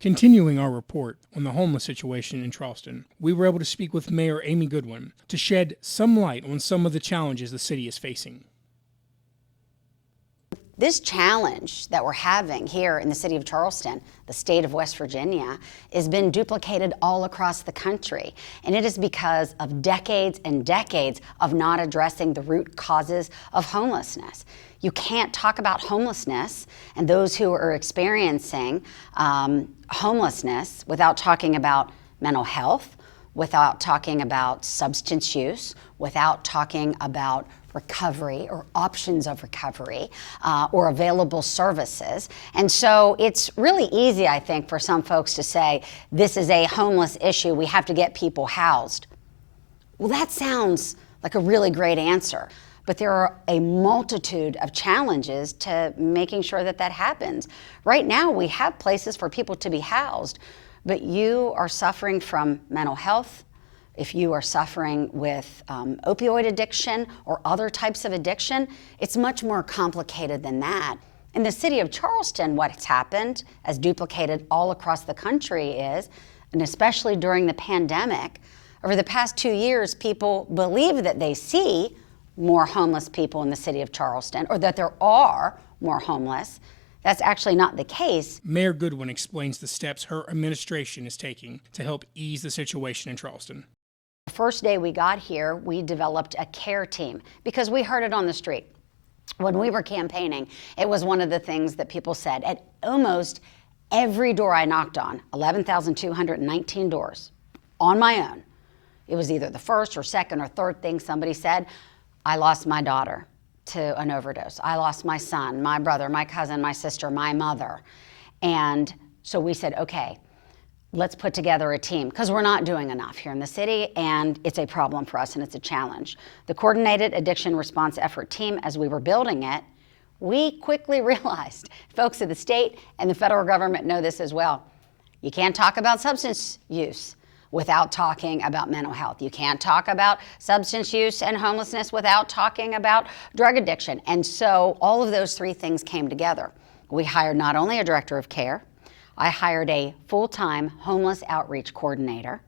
Continuing our report on the homeless situation in Charleston, we were able to speak with Mayor Amy Goodwin to shed some light on some of the challenges the city is facing. This challenge that we're having here in the city of Charleston, the state of West Virginia, has been duplicated all across the country. And it is because of decades and decades of not addressing the root causes of homelessness. You can't talk about homelessness and those who are experiencing homelessness without talking about mental health, without talking about substance use, without talking about recovery or options of recovery or available services. And so it's really easy, I think, for some folks to say, this is a homeless issue, we have to get people housed. Well, that sounds like a really great answer, but there are a multitude of challenges to making sure that that happens. Right now, we have places for people to be housed, but you are suffering from mental health, if you are suffering with opioid addiction or other types of addiction, it's much more complicated than that. In the city of Charleston, what's happened, as duplicated all across the country is, and especially during the pandemic, over the past 2 years, people believe that they see more homeless people in the city of Charleston, or that there are more homeless. That's actually not the case. Mayor Goodwin explains the steps her administration is taking to help ease the situation in Charleston. The first day we got here, we developed a care team because we heard it on the street. When we were campaigning, it was one of the things that people said at almost every door I knocked on, 11,219 doors, on my own. It was either the first or second or third thing somebody said. I lost my daughter to an overdose. I lost my son, my brother, my cousin, my sister, my mother. And so we said, okay, let's put together a team, because we're not doing enough here in the city, and it's a problem for us and it's a challenge. The Coordinated Addiction Response Effort Team, as we were building it, we quickly realized, folks at the state and the federal government know this as well, you can't talk about substance use without talking about mental health. You can't talk about substance use and homelessness without talking about drug addiction. And so all of those three things came together. We hired not only a director of care, I hired a full-time homeless outreach coordinator.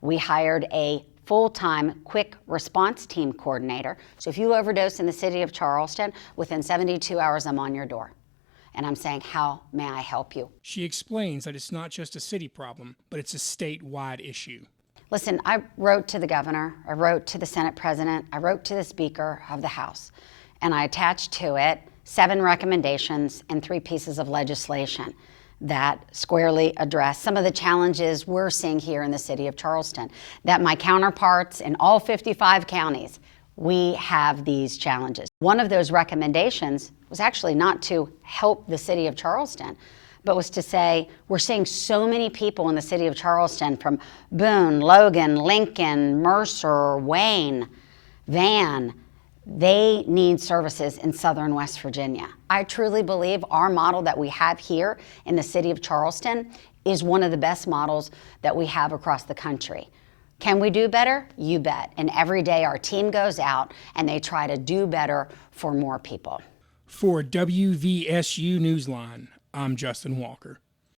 We hired a full-time quick response team coordinator. So if you overdose in the city of Charleston, within 72 hours, I'm on your door. And I'm saying, how may I help you? She explains that it's not just a city problem, but it's a statewide issue. Listen, I wrote to the governor, I wrote to the Senate president, I wrote to the Speaker of the House, and I attached to it 7 recommendations and 3 pieces of legislation that squarely address some of the challenges we're seeing here in the city of Charleston, that my counterparts in all 55 counties, we have these challenges. One of those recommendations was actually not to help the city of Charleston, but was to say, we're seeing so many people in the city of Charleston from Boone, Logan, Lincoln, Mercer, Wayne, Van. They need services in southern West Virginia. I truly believe our model that we have here in the city of Charleston is one of the best models that we have across the country. Can we do better? You bet. And every day our team goes out and they try to do better for more people. For WVSU Newsline, I'm Justin Walker.